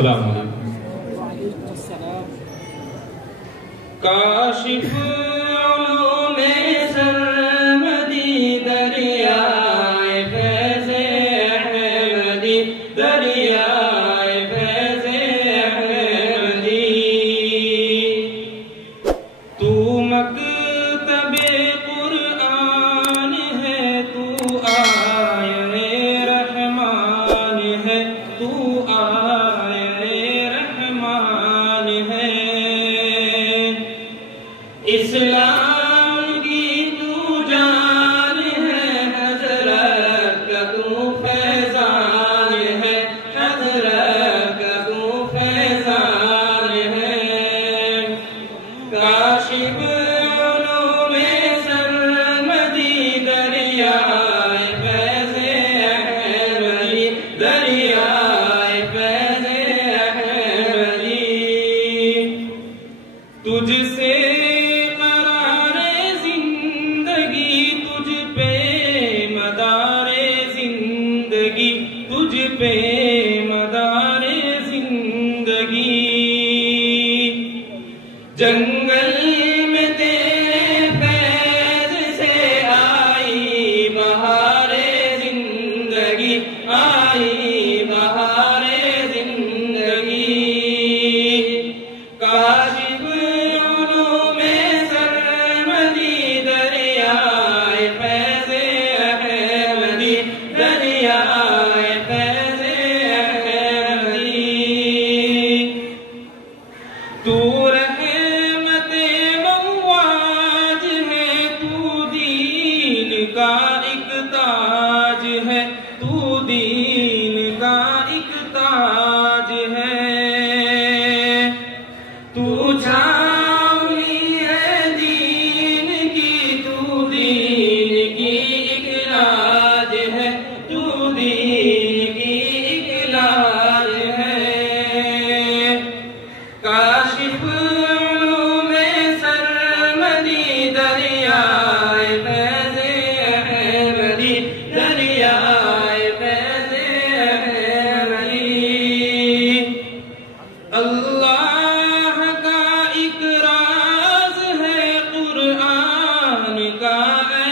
अस्सलाम वालेकुम। काशिफ उलूमे सरमदी दरियाए फैज़े अहमदी दरियाए फैज़े अहमदी। तू मकतबे कुरआन है, तू आए रहमान है, तू आए रहमान है। इस्लाम की तू जान है, हज़रत का तू फैज़ान है, हज़रत का तू फैज़ान है। काशिफ उलूमे सरमदी दरियाए फैज़े अहमदी दरियाए फैज़े अहमदी। तुझसे करारे जिंदगी, तुझ पे मदारे जिंदगी, तुझ पे मदारे जिंदगी। जंगल में तेरे फैज़ से आई बहारे जिंदगी, आई बहारे जिंदगी। काशिफ उलूमे सरमदी दरियाए फैज़े अहमदी दरियाए फैज़े अहमदी। तू रहमते मौआज है, तू दीन का एक ताज है, तू दीन का एक ताज है। तू छावनी है दीन की, तू दीन की एक लाज है, तू दीन की एक लाज है। काशिफ उलूमे सरमदी दरियाए फैज़े अहमदी दरियाए फैज़े अहमदी। अल्लाह का एक राज है, कुरआन का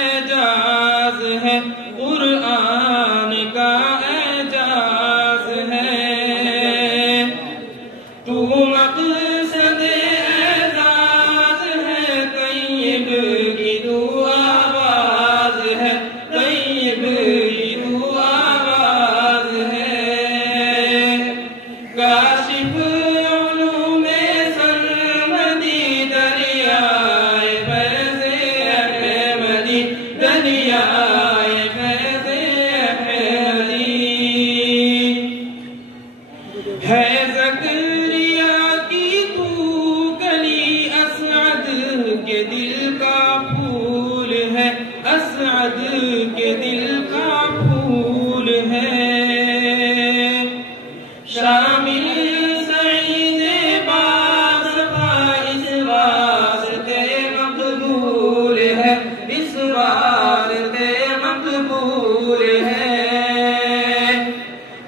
एजाज है, कुरआन का एजाज है। तू मक़सद एजाज है, तय्यब की तू आवाज़ है, तय्यब की तू आवाज़ है। काशिफ उलूमे सरमदी दरियाए फैज़े अहमदी दरियाए फैज़े अहमदी। है ज़करिया की तू कली, असअद के दिल का फूल है, असअद के दिल का फूल है। शामिल सईद बासफ़ा इस वास्ते मक़बूल है, इस वास्ते मक़बूल है।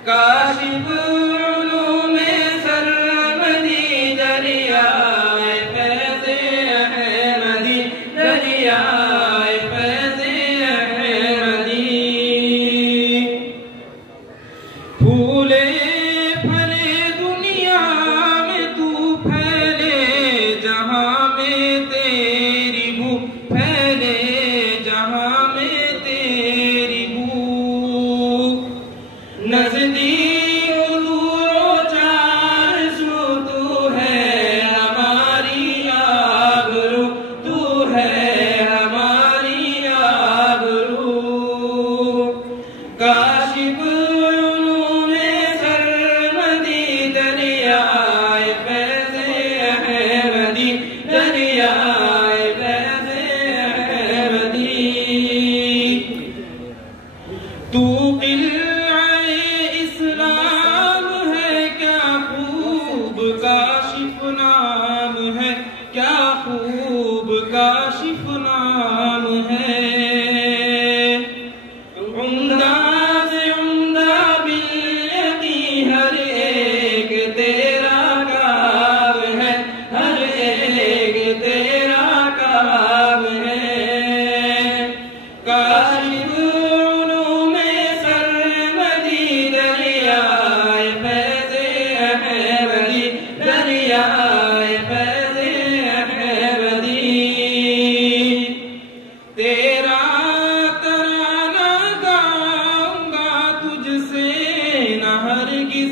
काशिफ उलूमे सरमदी दरियाए फैज़े अहमदी दरियाए फैज़े अहमदी। फूले फले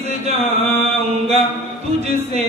जाऊंगा तुझसे